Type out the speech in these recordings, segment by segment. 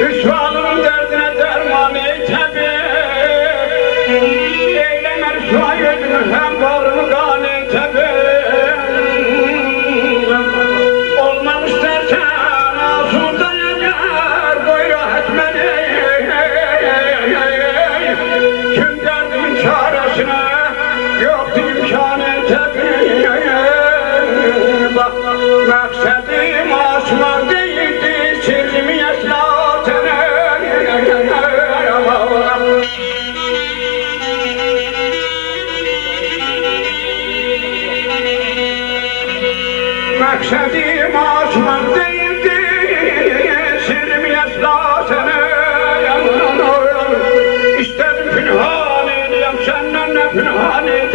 Düşmanın derdine derman ey tabi. Eylemer şu an gözümü hem bağrımı kan ey tabi. Olmamış dersen asuda yanar boy rahat beni. Kim derdimin çaresine yoktu imkan ey tabi. Bak maksadım aşmak değildi sirrimi yaşlatene. Maksadım aşmak değildi sirrimi yaşlatene. İstedim pünhan edeyim senden ne pünhan edeyim.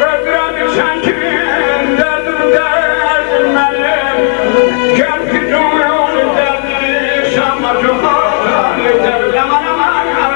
Öldüren sen kimin derdim derdim benim. Gel ki yolun derdini şamma cumarsan yeter. Aman aman aman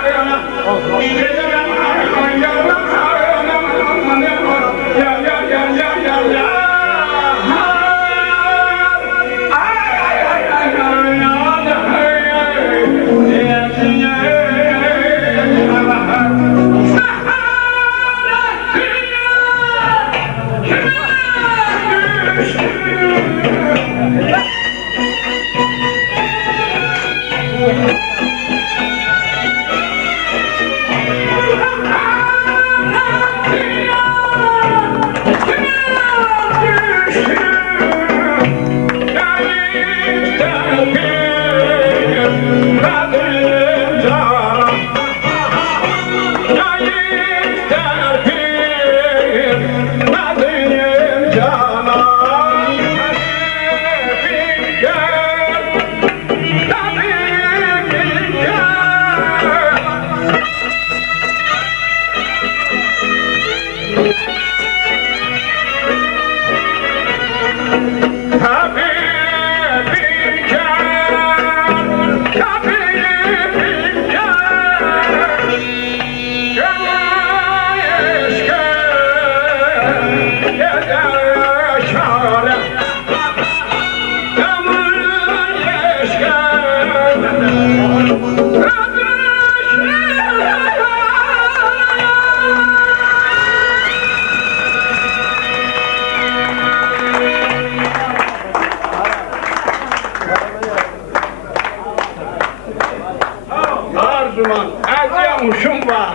Arzuman, acıyamışım var.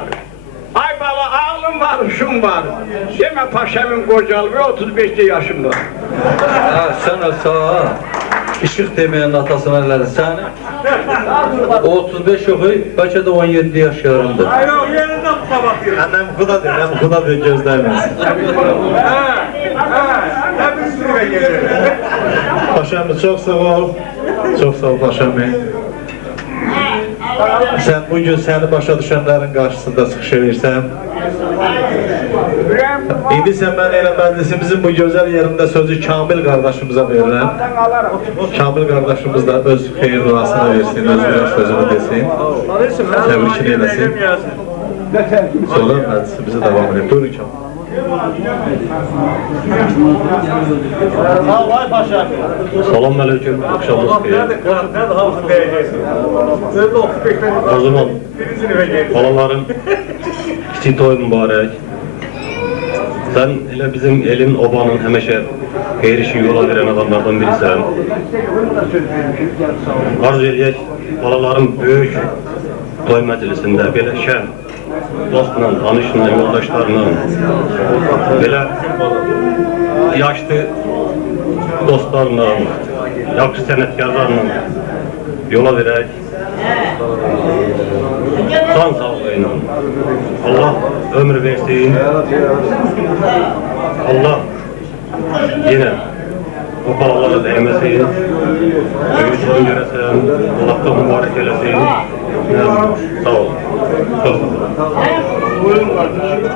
Ay baba ağlım var, uşum var. Deme paşamın kocalı ve 35'te yaşım var. Ha, sen sağ ışık demeyen atasına elleri sen. O 35 yok, kaça da 17 yaş yarımdı. Hayır, yerinden kuta bakıyor. Annem kuda diyor gözlerimiz. Hepsini ve geliyor. Paşamız çok sağ ol. Çok sağ ol paşamı. Sen bugün seni başa düşenlerin karşısında sıkışırırsan. İndi sen ben elə məclisimizin bu güzel yerinde sözü Kamil kardeşimize verirəm. Kamil kardeşimiz da öz xeyir duasını versin, öz biraz sözünü desin. Təbrik eylesin. Sonra məclisimizi devam edelim. Buyurun Kamil. Vay paşa. Salam aleyküm, akşamınız xeyir. Nerede havuzun diyeceksin? Nerede okuyup bekledim? O zaman Birisini ve geliyor. balalarım kiçik toy mübarək. Sen elə bizim elin, obanın həmişə xeyir işi yola verən adamlardan birisən. Arzu eləyək, balalarım böyük toy məclisində belə şən, dostla, tanışla, yoldaşlarla, belə yaşlı dostlarla, yaxşı sənətkarlarla yola verək. Can sağlığıyla. Allah ömür versin. Allah yine bu balaları değmesin. Büyük son göresen, Allah'tan mübarek eylesin. Sağ ol. Çok sağ ol. Buyurun kardeşim.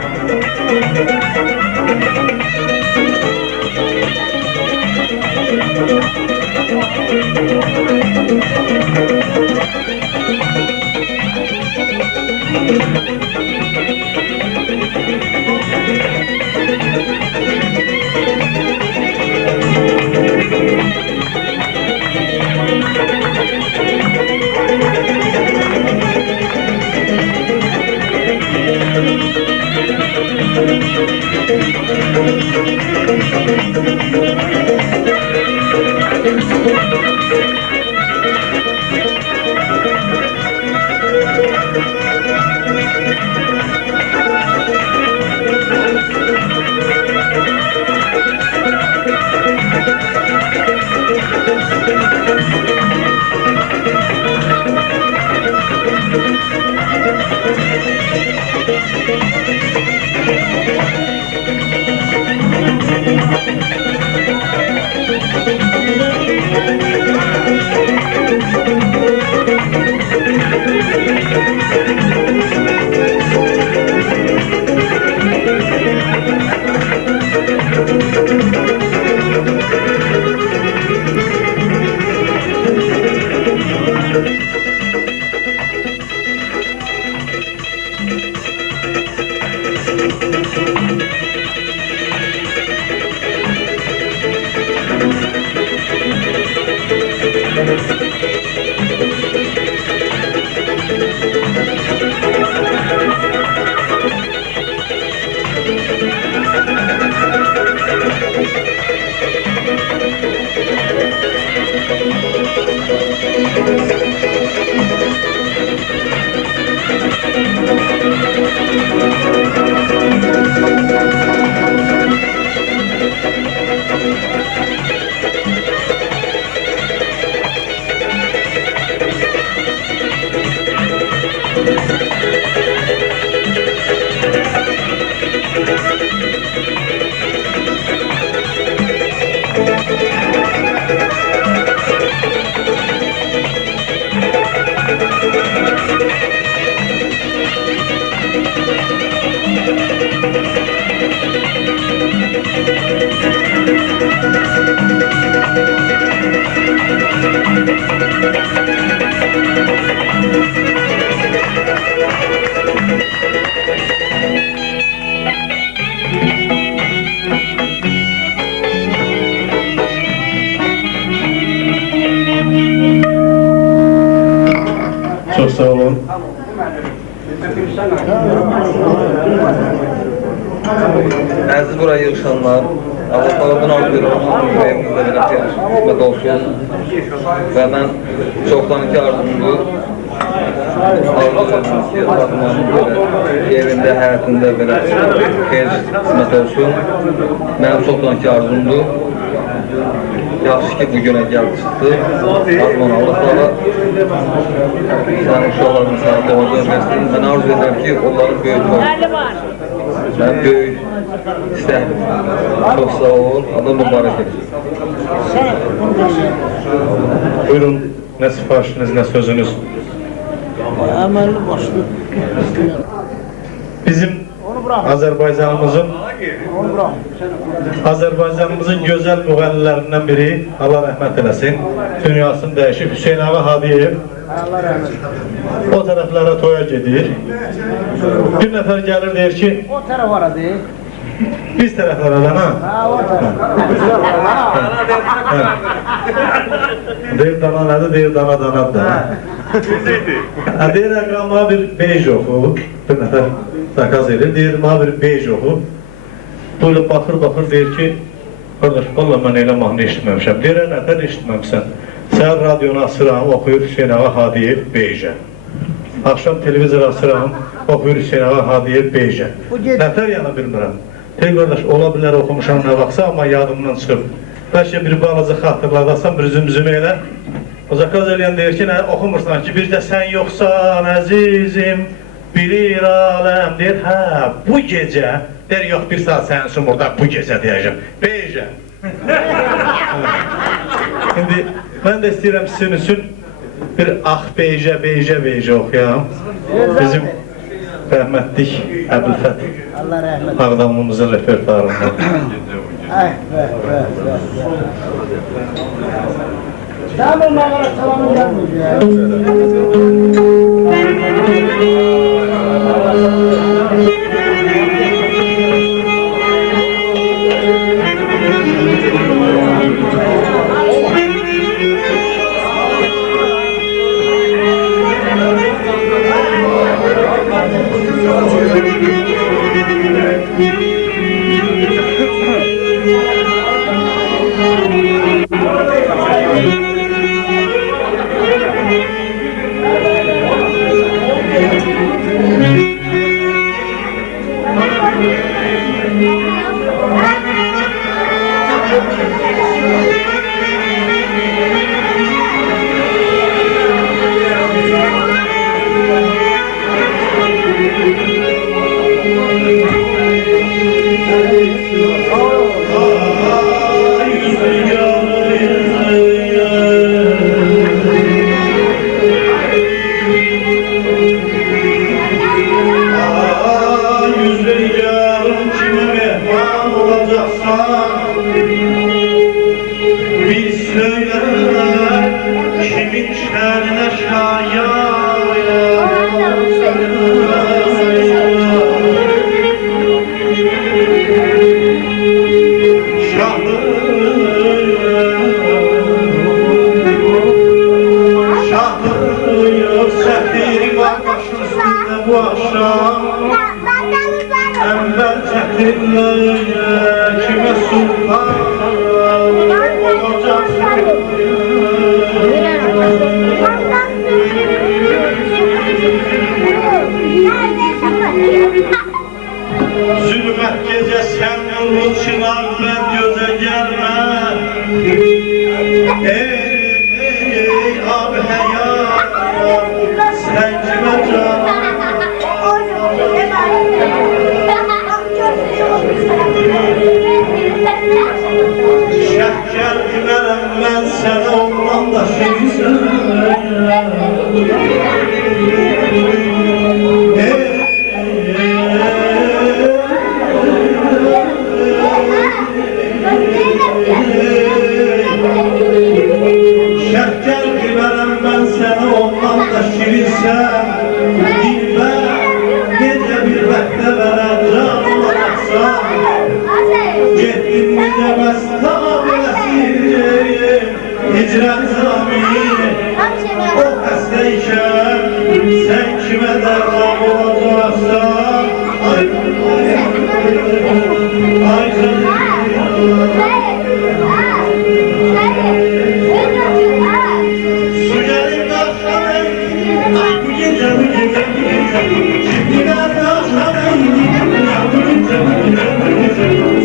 Çok sağ olun. Əziz buraya yığışanlar, Allah Taala'dan arzu edirəm, yüreğimizdə belə xeyir, hikmət olsun. Və mən çoxdan ki arzumdur, arzu edirəm ki, Fatmanın belə evində, həyatında belə xeyir, hikmət olsun. Mənim çoxdan ki arzumdur. Yaxşı ki bu günə gəldi çıxdı. Azman Allah Taala sənin uşaqlarını sənə doğacaq versin. Mən arzu edirəm ki, onların böyük olsun. Mən böyük istəyim. Çox sağ ol. Allah mübarək etsin. Buyurun, nə sifarişiniz, nə sözünüz? Əməlli başlı. Bizim Azərbaycanımızın gözəl müğənnilərindən biri, Allah rəhmət eləsin, dünyasını dəyişib Hüseyin Ağa Hadiyev o tərəflərə toya gedir. Bir nəfər gəlir deyir ki, O tərəf aradı. biz tərəflərədən ha? O tərəf. Deyir dana nədir, deyir dana danadır da. Deyir əqrama bir bej oxu, bir nəfər zakaz edir, deyir ma bir bej oxu. Böyle baxır deyir ki, qardaş, valla mən elə mahnı eşitməmişəm. Deyir, nətər eşitməmişsən? Səhər radyonu asıram, oxuyur Hüseyin Ağa Hadiyev beycə. Akşam televizor asıram, oxuyur Hüseyin Ağa Hadiyev beycə. Nətər yana bilmirəm. Deyir, qardaş, ola bilər oxumuşam nə vaxtsa, amma yadımdan çıxıb. Bəlkə bir balaca xatırladasam, bir zümzümə elə. O zakaz eləyən deyir ki, nə oxumursan ki, bir də sən yoxsan, əzizim, bilir aləm. Deyir, hə, bu gecə, deyir, yox, bir saat sənin üçün burada bu gecə deyəcəm. Beycə. İndi mən də istəyirəm sizin üçün bir ax beycə oxuyam. Bizim rəhmətlik Əbülfət Ağdamlımızın repertuarından. Daha bu mağara salamı gelmiyor ya. Zülmət gecə sən nurlu çınar mən gözə gəlmə. Ey abi həyat sən kimə can? Şəhkər dinərəm mən sənə ondan da şirinsən. Şəhkər dinərəm mən sənə ondan da şirinsən. Dilbər necə bir vəqtə verəm can olacaqsan. Getdin necə məstaq eləsin hicrən zamini. O xəstəykən sən kimə dərman olacaqsan. Ay su gəlib daşlanır, bu gecə şimdilər daşlanır.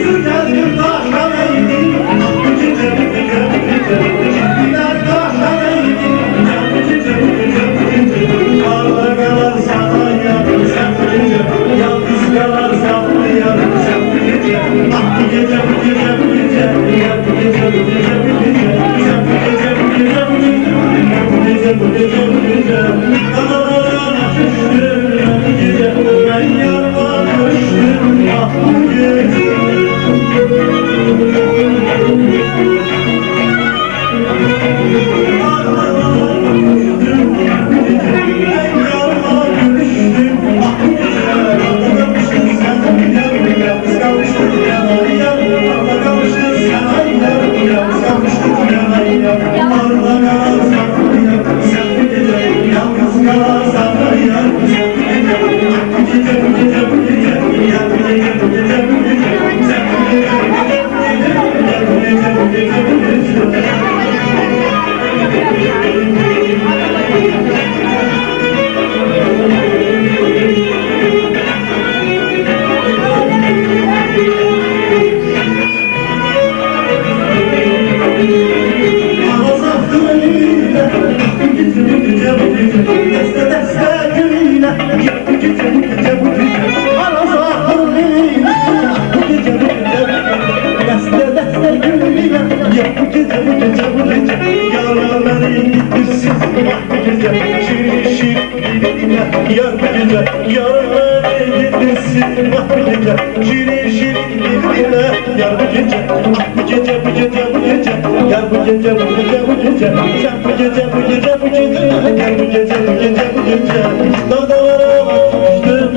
Su gəlib daşlanır, bu gecə şimdilər daşlanır. Arda qalar sana yarım sən bu gecə, yalnız qalar sana yarım sən bu gecə. Bu gecə, bu gecə, bu gecə, bu gecə, bu gecə, bu gecə, sən bu gecə, bu gecə, bu gecə, bu gecə, bu gecə, bu gecə. Dağlara düşdüm, bu gecə, mən yarıma düşdüm, bu gecə. Yar bu gece, yarın gidersin bak bu gece. Şirin şirin birbirine yar bu gece, bu gece, bu gece, bu gece. Gel bu gece bu gece bu gece sen bu gece bu gece bu gece gel bu gece bu gece bu gece dağlara uçtum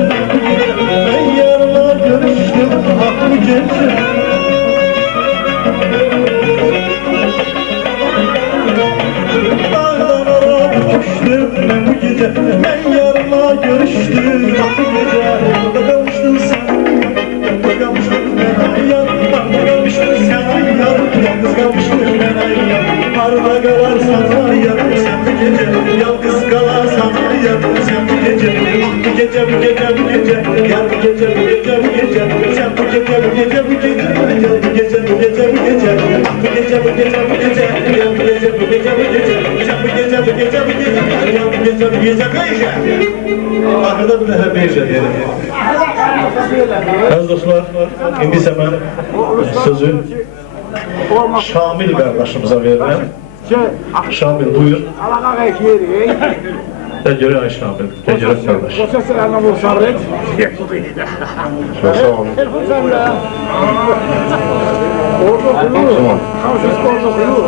ben yarına görüştüm ah bu gece dağlara uçtum ben bu gece ben yarına görüştüm ah bu gece burada kavuştum sen burada kavuştum ben ayyan burada kavuştum sen ayyan yalnız kavuştum ben ayyan arada kalarsan ayyan sen bu gece yalnız kalarsan ayyan sen bu gece bu gece bu gece bu gece gel bu gece bu gece bu gece sen bu gece bu gece bu gece gel bu gece bu gece bu gece bu gece bu gece bu gece gel bu gece bu gece bu gece sen bu gece bu gece bu gece gel bu gece bu gece gece Ahırda bir daha bir şey diyelim. Aziz dostlar, indi ise ben sözü Şamil kardeşimize verirəm. Şamil buyur. Allah'a ekmeği. Gel göre ay Şamil. Gel göre kardeş. Você será na Moçambique? Çok sağ olun. Telefon sende. Orada kulu. Tamam. Kavşası orada kulu.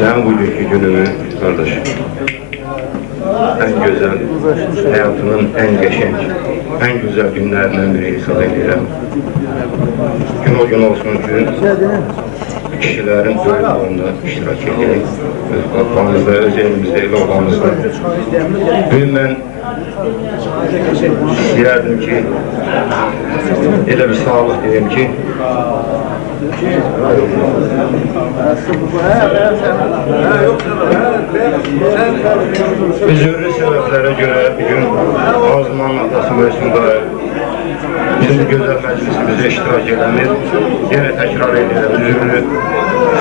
Sen bugünkü gününü kardeşim, en güzel, hayatımın en geçenç, en güzel günlerinden biri hesab edirəm. Gün o gün olsun ki, kişilerin toylarında iştirak edelim. Öz qapağımızda, öz elimizdə, elə olamızda. Bugün mən istəyərdim ki, elə bir sağlıq deyim ki, üzürlü sebeplərə görə bugün Azmanın atası Möhsin dayı bizim bu gözəl məclisimizdə iştirak edəmir. Yenə təkrar edirəm, üzürlü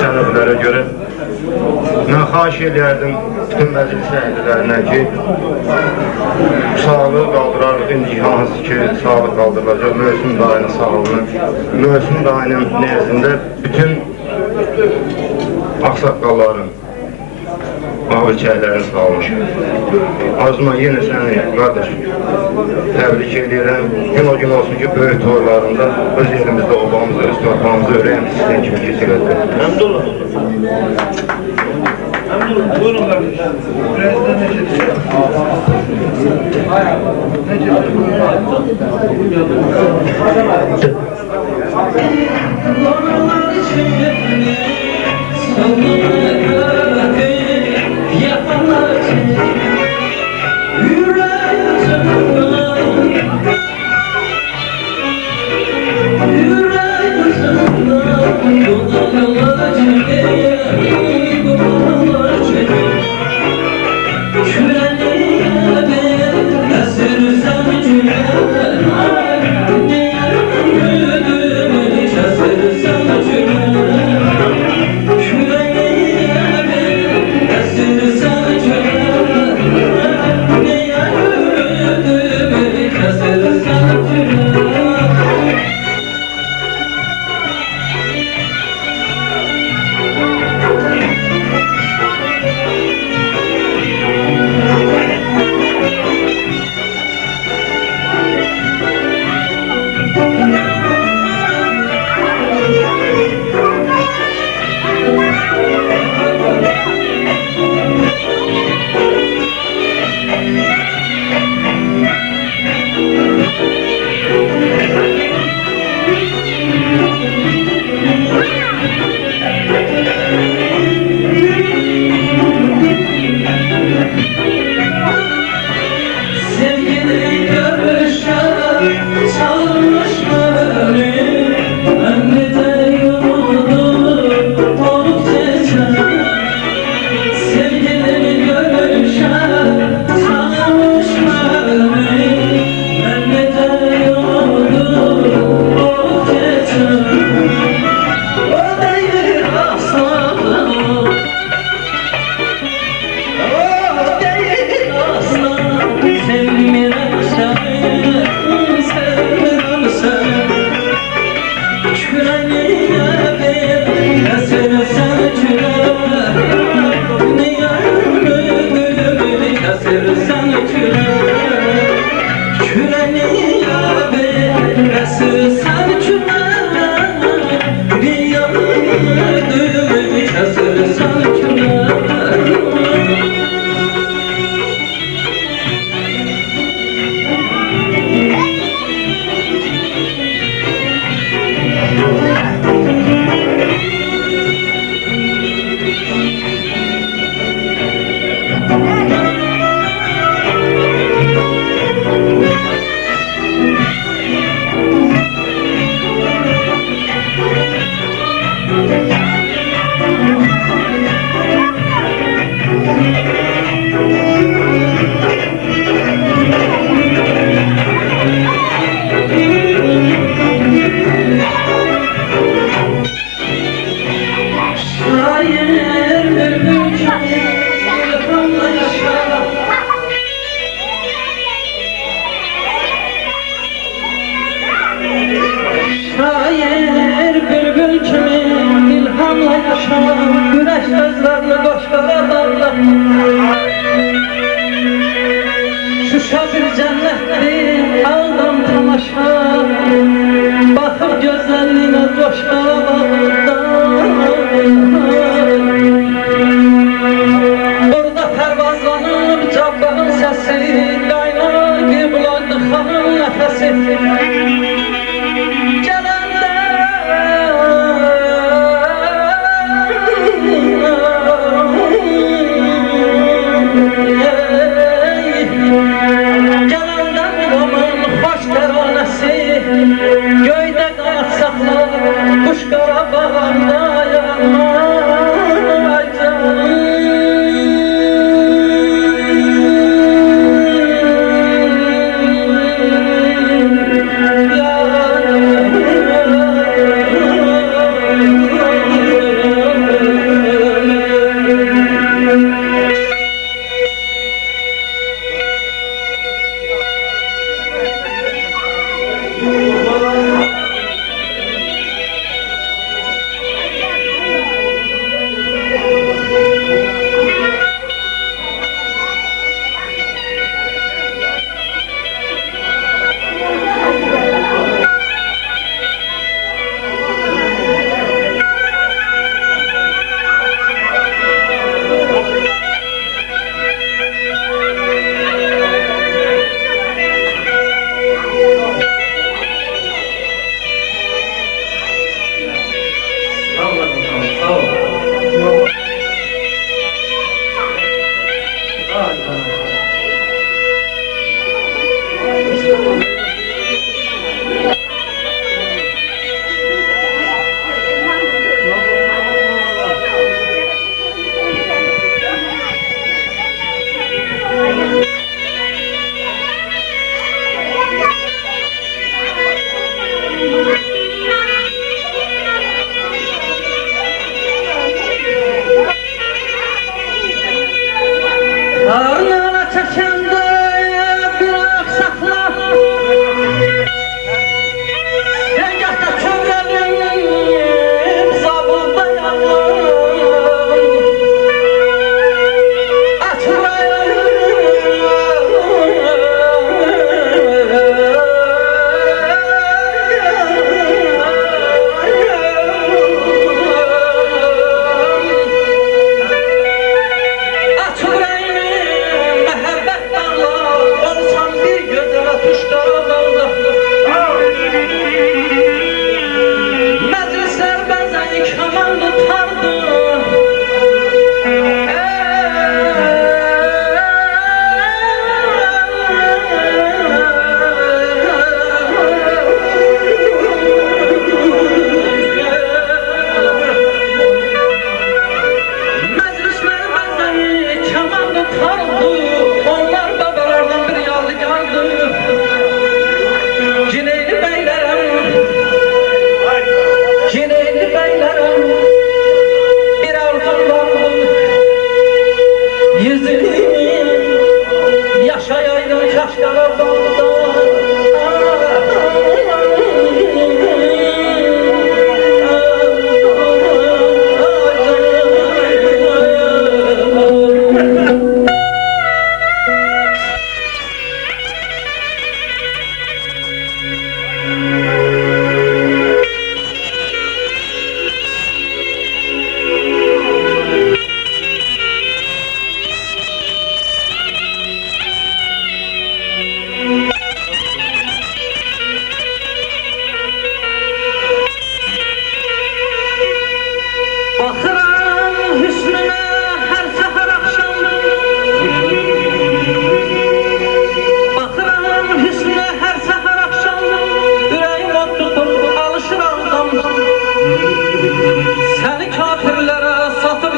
səbəblərə görə. Mən xahiş edərdim bütün məclis əhlilərindən ki, sağlığı qaldırarıq, indi hansı ki, sağlıq qaldırılacaq, Möhsin dayının sağlığını, Möhsin dayının nezdində bütün axsaqqalların, ağırçəklərin sağlamış. Azman, yenə səni, qardaş, təbrik edirəm. Gün o gün olsun ki, böyük toylarında öz elimizdə obamızı, öz torpağımızı öyrəyəm sizdən kimi keçirəcək. Həmdullah. Həmdullah. Buyurun qardaşlar. Birazdan Küreni ya be, nasıl sen küre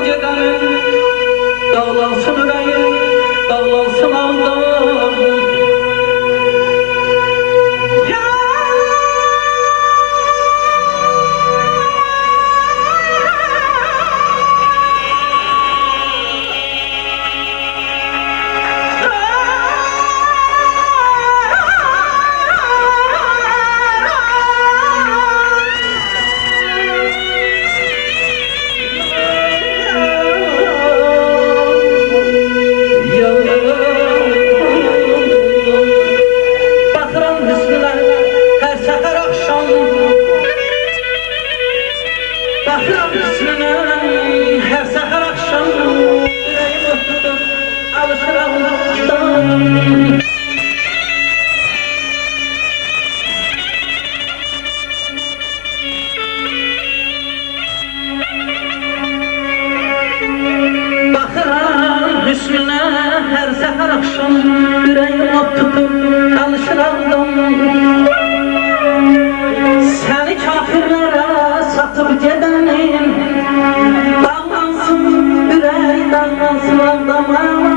gedenim dağlansın yüreğim, dağlansın ağlam. Her seher akşam yüreğim tutup alışıram. Seni kafirlere satıp gidenim, dağlansın yüreği, dağlansın ağlamam.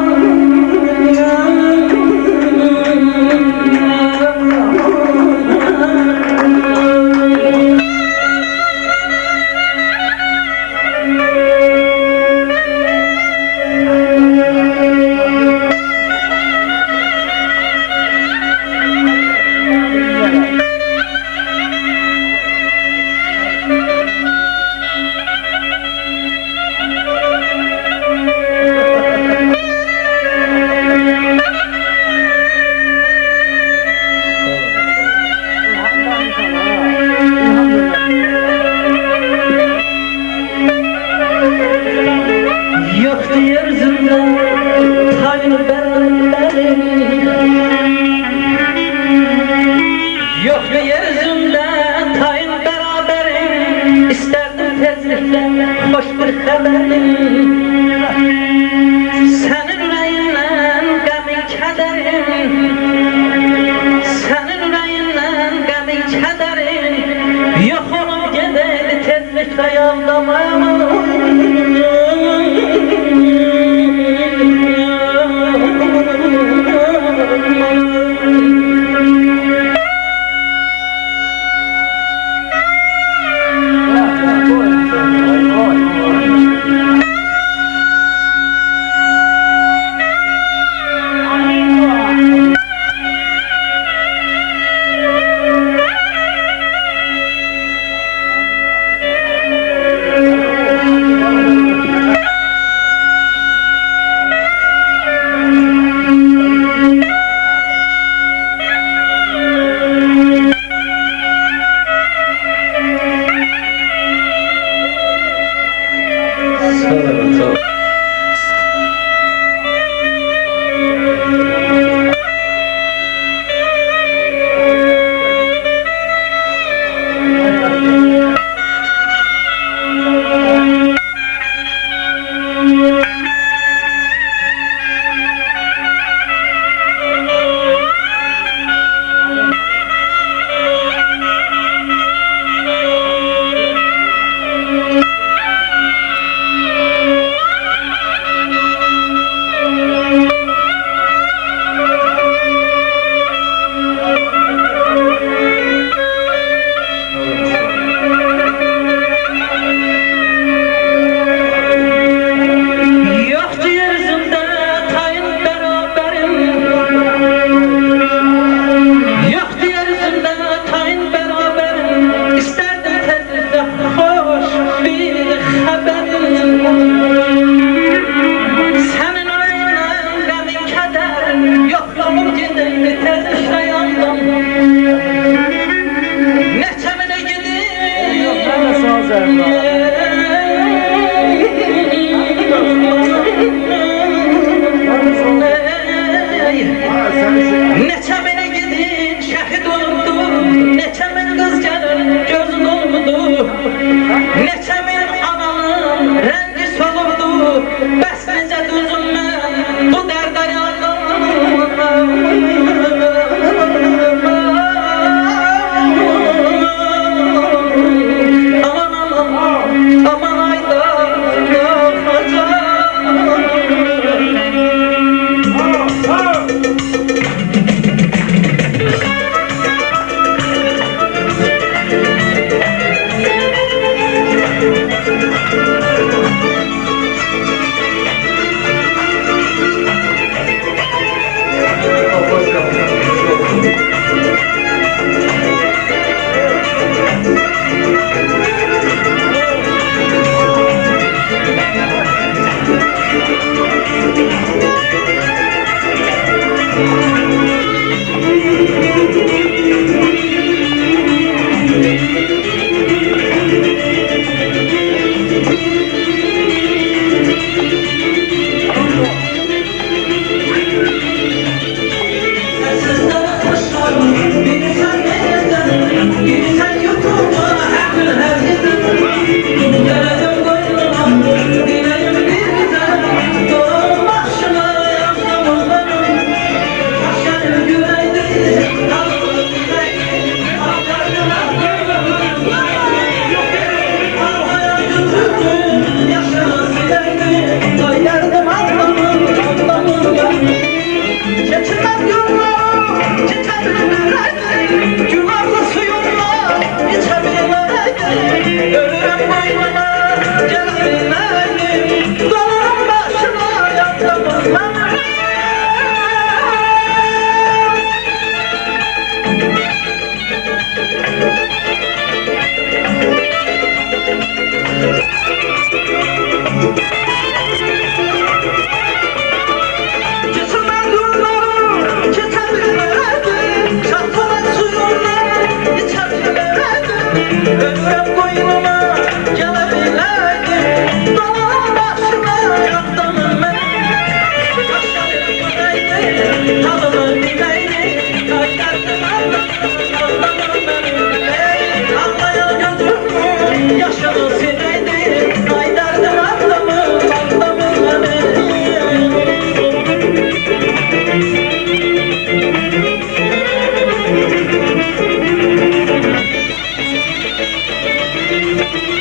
Yoktu yeryüzünde tayin beraberim, yoktu yeryüzünde tayin beraberim. İsterdim tezlikle hoş bir haberim, senin yüreğinden qəmin kederim, senin yüreğinden qəmin kederim. Yok olup gedeydi tezlikle yaldamayam.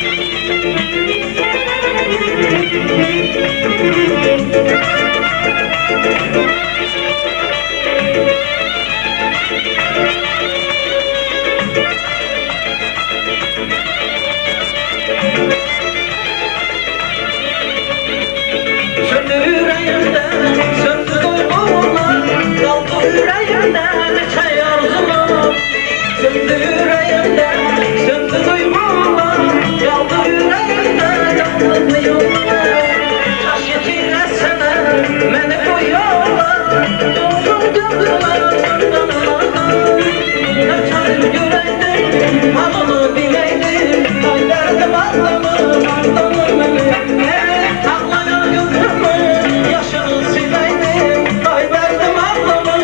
Söndü yüreğimde, söndü duygular, kaldı yüreğimde çay arzular. Söndü yüreğimde, söndü duygular, kaldı yüreğimde yalnız yollar. Taş yetişsene, beni koyuyorlar, yolsun gördüler, kaçarım yüreğimde, halını bileydim, ay derdim ağlamı beni. Ağlayan gözümü, yaşını sileydim, ay derdim ağlamı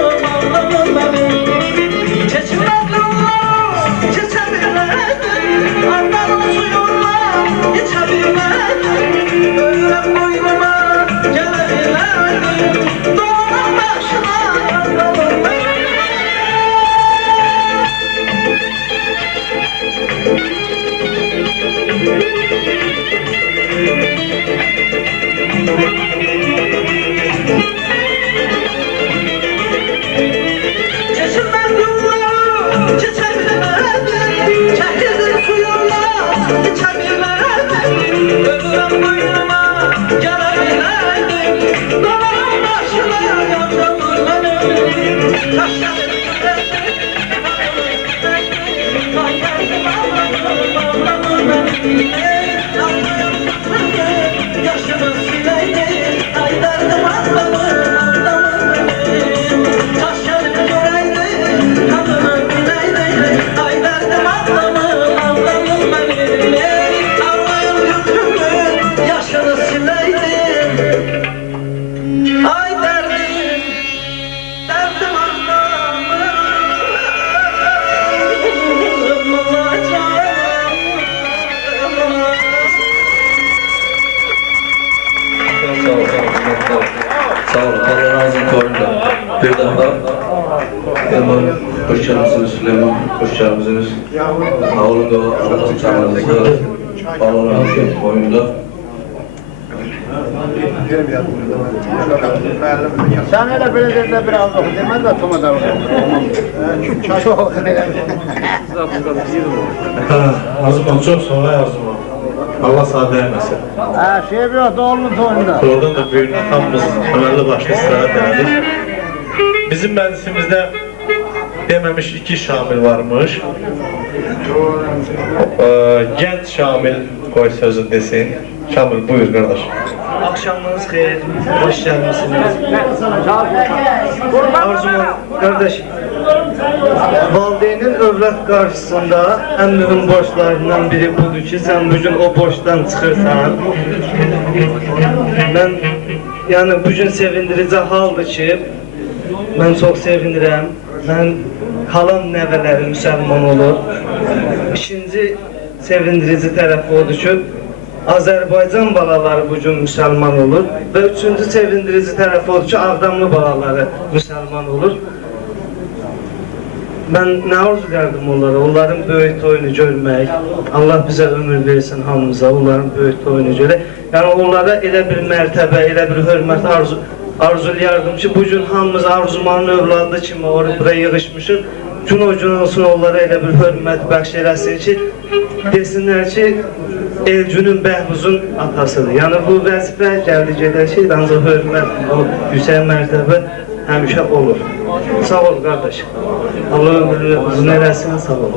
beni. Çeçilmez yollar, çeçebilmedim, ardarım suyunla, geçebilmedim. Ölürüm boynuma, gelebilmedim, doğanın başına yardımım benim. Çeşilmez yolları geçebilmedim, çekildim suyunla içebilmedim. Ölürüm boynuma gelebilmedim, doğanın başına yardımım benim. Taşlarım yüreğim, ay derdim ağlamım benim. Yaşımı sileydim, ay derdim ağlamım benim. Taşlarım yüreğim, kadını bileydim, ay derdim ağlamım benim. Ağlayan yüzümü, yaşını sileydim, ay derdim ağlamım olacak. Sağ olun. Allah razı olsun. Bir daha hemen hoş geldiniz Süleyman. Hoş geldiniz. Sağolun da Allah'ın çağrınızda Allah razı olsun oyunda. Sen hele belediyede biraz oku demez de Toma'da oku. Çok Arzuman çok sonra Arzuman. Allah sağ değmesin. Ha şey biraz doğrulun toyunda. Oradan da büyük hamımız önemli başlı istirahat ededik. Bizim meclisimizde dememiş 2 Şamil varmış. Genç Şamil koy sözü desin. Şamil buyur kardeş. Akşamınız xeyir, hoş gelmişsiniz. Arzuman kardeş, valideynin övlad karşısında en mühim borçlarından biri budur ki, sen bugün o borçtan çıkırsan. Ben, yani bugün sevindirici haldır ki, ben çok sevinirəm. Ben kalan nəvələri müsəlman olur. İkinci sevindirici tərəfi odur ki, Azərbaycan balaları bugün müsəlman olur və üçüncü sevindirici tərəfi odur ki, Ağdamlı balaları müsəlman olur. Mən nə arzu edirdim onlara, onların böyük toyunu görmək, Allah bizə ömür versin hamımıza, onların böyük toyunu görək. Yəni onlara elə bir mərtəbə, elə bir hörmət arzulayardım ki, bugün hamımız Arzumanın övladı kimi oraya yığışmışıq. Gün o gün olsun onlara elə bir hörmət bəxş eləsin ki, desinlər ki, Elcünün Bəhruzun atasıdır. Yəni bu vəzifə gəldi gedər şey, ancaq hörmət, o yüksək mərtəbə həmişə olur. Sağ ol qardaş. Allah ömrünü uzun eləsin, sağ ol.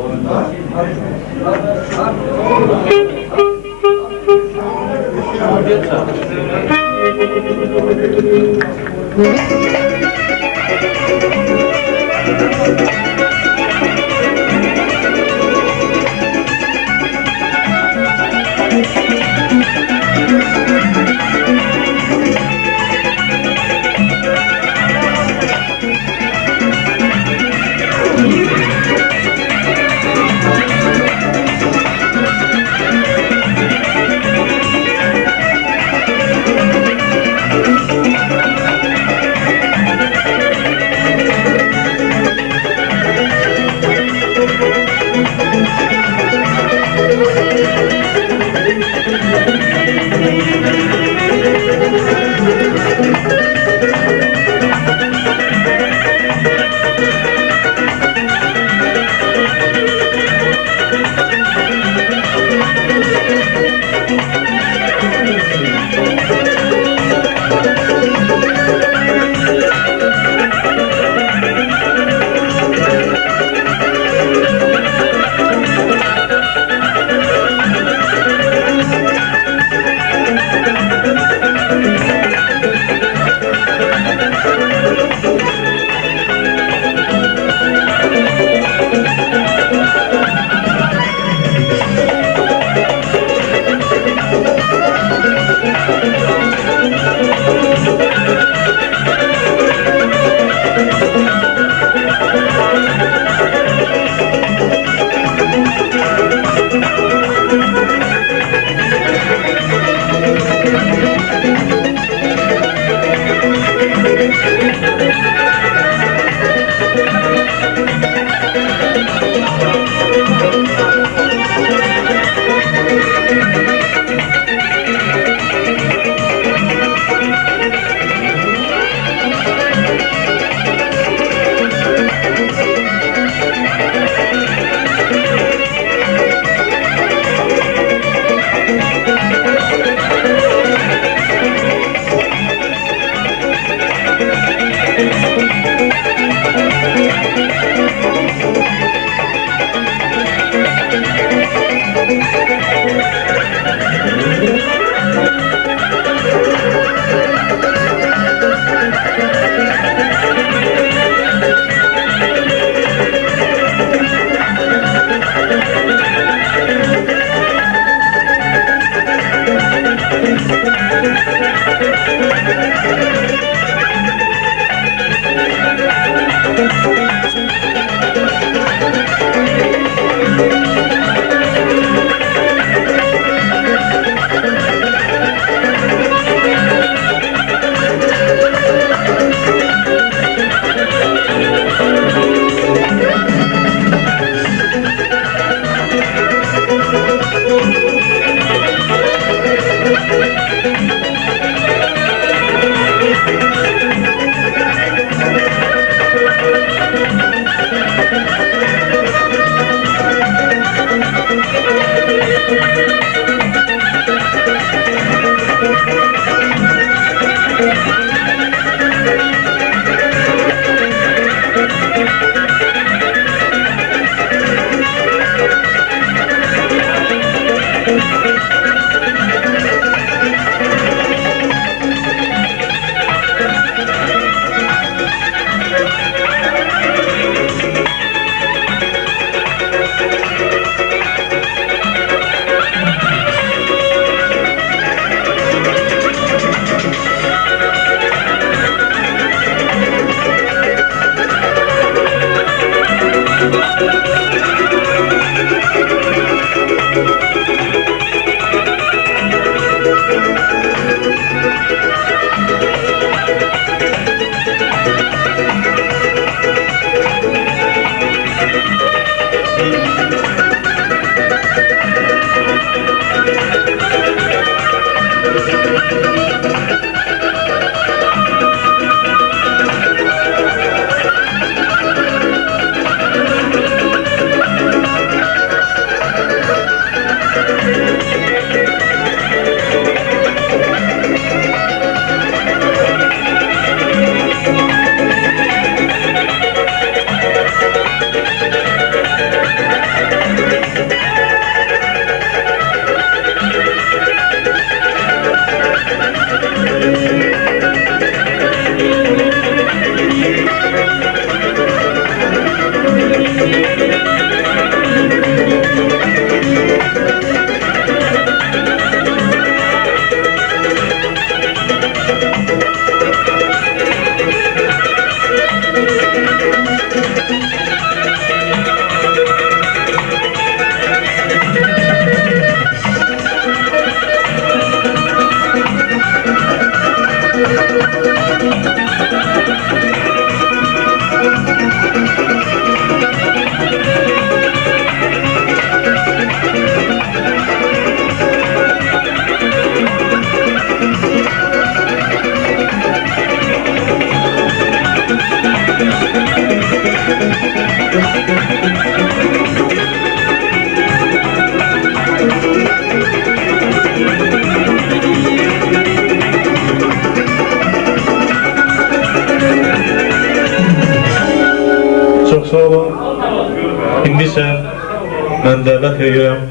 mən dəvət edirəm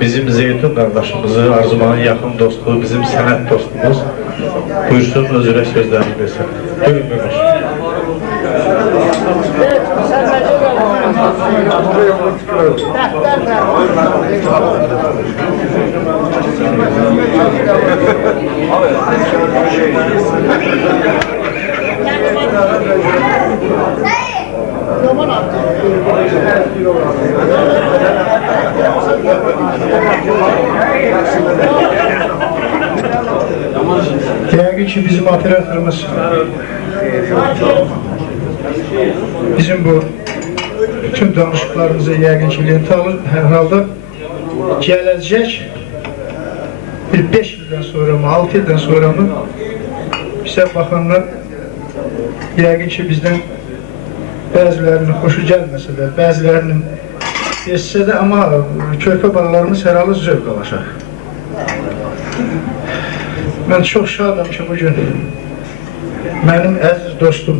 bizim Zeytun qardaşımızı, Arzumanın yaxın dostu, bizim sənət dostumuz buyursun, öz ürək sözlərini desin. Buyurun, Yəqin ki bizim operatorumuz bizim bu bütün danışıqlarımızı yəqin ki lentə alır. Hər halda gələcək bir 5 ildən sonra mı, 6 ildən sonra mı bizə baxanlar yəqin ki bizdən bəzilərinin xoşu gəlməsə də, bəzilərinin geçsə də, amma körpə balalarımız hər halı zövq alacaq. Mən çox şadam ki bugün mənim əziz dostum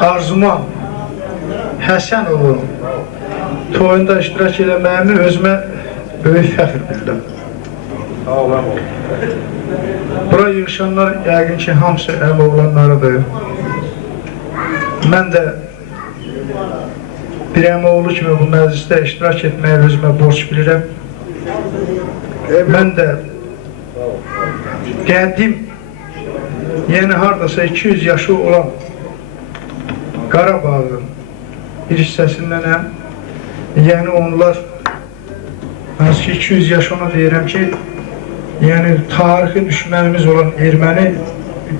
Arzuman Həsənoğlu toyunda iştirak eləməyimi özümə böyük fəxr bildim. Bura yığışanlar yəqin ki hamısı əv oğlanlarıdır. Mən də bir əmoğlu kimi bu məclisdə iştirak etməyə özümə borc bilirəm. Mən də qədim, yəni haradasa 200 yaşı olan Qarabağın bir hissəsindənəm. Yəni onlar, hansı ki 200 yaş ona deyirəm ki, yəni tarixi düşmənimiz olan erməni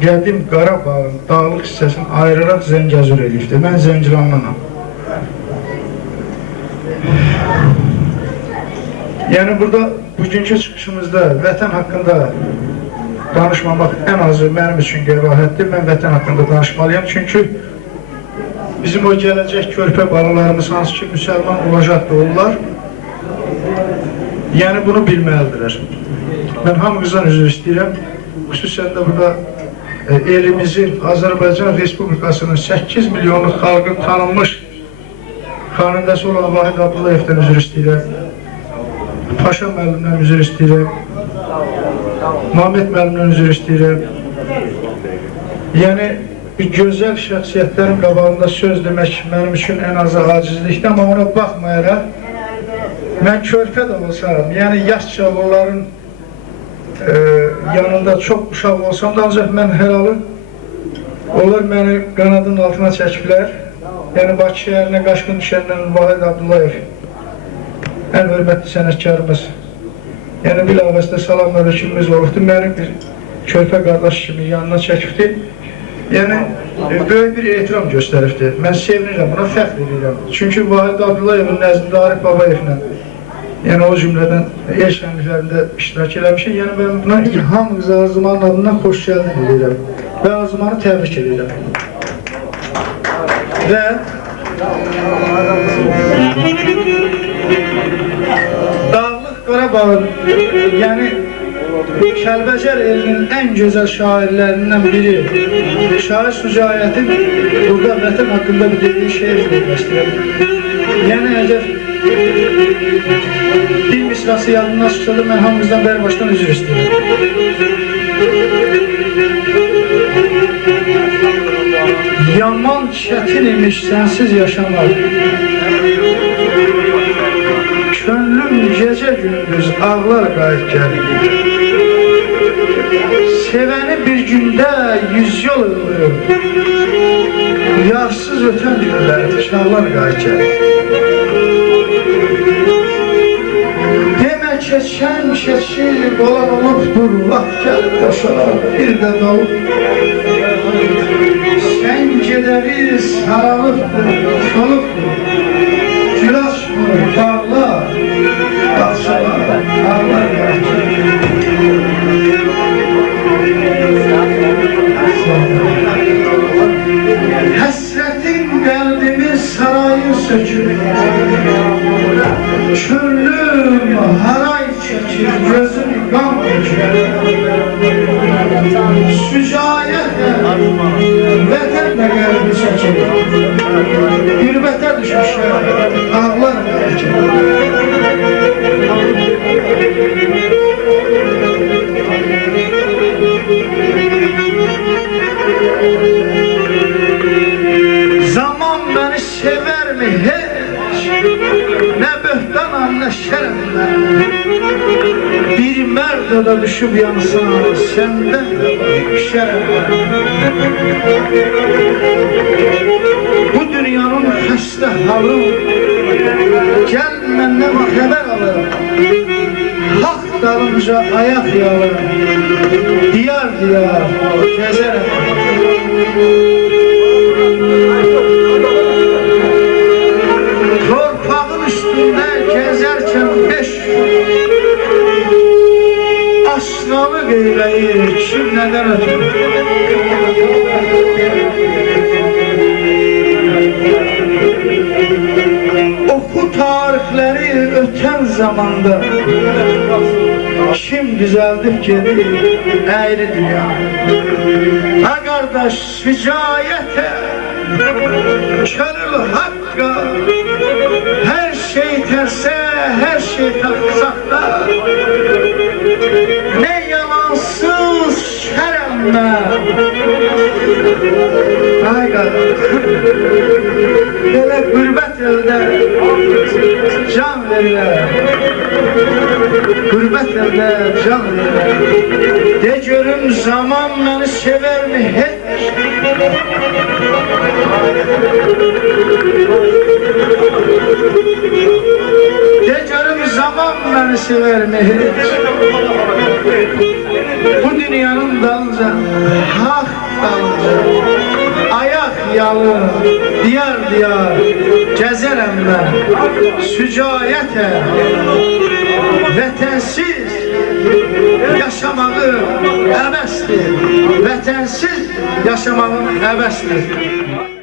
qədim Qarabağın dağlıq hissəsini ayıraraq Zəngəzur eləyibdir. Mən Zəngilanlıyam. Yəni burada bugünkü çıxışımızda vətən haqqında danışmamaq ən azı mənim üçün qəbahətdir. Mən vətən haqqında danışmalıyam. Çünki bizim o gələcək körpə balalarımız hansı ki müsəlman olacaqdır onlar. Yəni bunu bilməlidirlər. Mən hamınızdan üzr istəyirəm. Xüsusən də burada elimizin, Azərbaycan Respublikasının 8 milyonluq xalqın tanınmış xanəndəsi olan Vahid Abdullayevdən üzr istəyirəm. Paşa müəllimdən üzr istəyirəm. Mehmet müəllimdən üzr istəyirəm. Yəni bir gözəl şəxsiyyətlərin qabağında söz demək mənim üçün ən azı acizlikdir, amma ona baxmayaraq mən körpə də olsam, yəni yaşca onların yanında çox uşaq olsam da ancaq mən hər halı onlar məni qanadın altına çəkiblər. Yəni Bakı şəhərinə qaşqın düşəndən Vahid Abdullayev ən hörmətli sənətkarımız, yəni bilavasitə salam əleykumumuz olubdur, məni bir körpə qardaş kimi yanına çəkibdir. Yəni böyük bir ehtiram göstəribdir. Mən sevinirəm, buna fəxr edirəm. Çünki Vahid Abdullayevin nəzdində Arif Babayevlə, yəni o cümlədən el şənliklərində iştirak eləmişim. Yəni mən buna hamınıza Arzumanın adından xoş gəldin edirəm və Arzumanı təbrik edirəm. Və Dağlıq Qarabağın, yəni Kəlbəcər elinin ən gözəl şairlərindən biri Şair Sücayətin burada vətən haqqında bir dediği şeir vermək istəyirəm. Yəni əgər bir misrası yadından çıxsa da mən hamımızdan bəri başdan üzr istəyirəm. Yaman çətin imiş sənsiz yaşamaq, könlüm gecə gündüz ağlar qayıt gəlir. Sevəni bir gündə 100 yol ömrüm, yarsız ötən günlər şahlar qayıt gəlir. Demə keçən keçir olan olubdur, vaxt gəlib boşalar bir də dalıb. Sən gedəri saralıbdır, solubdur, gül açmır bağlar, baxşalar, ağlar qayıt gəlir. Həsrətin qəlbimi sarayı sökür, könlüm haray çəkir, gözüm qan dökür. Sücayətlə vətənlə qəlbi çəkir, qürbətə düşmüşəm, ağlar qayıt gəlir. Harda da düşüb yansan, səndən şərəf. Bu dünyanın xəstə halı, gəl məndən xəbər alır. Haq dalınca ayaq yalır, diyar diyar gəzərəm. Torpağın üstündə gəzərkən beş asnalı qeyrəyir, kim nədən ötür? Oxu tarixləri ötən zamanda kim düzəldib gedir əyri dünya? Ha qardaş, vicayətə, könül haqqa, hər şey tərsə, hər şey taxsaqda, nə yalansız şərəmmə. Ay qardaş, belə qürbət əldə can verirlər, qürbət əldə can verirlər. De görüm zaman məni severmi heç? De görüm zaman məni severmi heç? Bu dünyanın dalınca, haq dalınca, ayaq yalı, diyar diyar gəzərəm mən. Sücayətə, vətənsiz yaşamağı əbəsdir. Vətənsiz yaşamağın əbəsdir.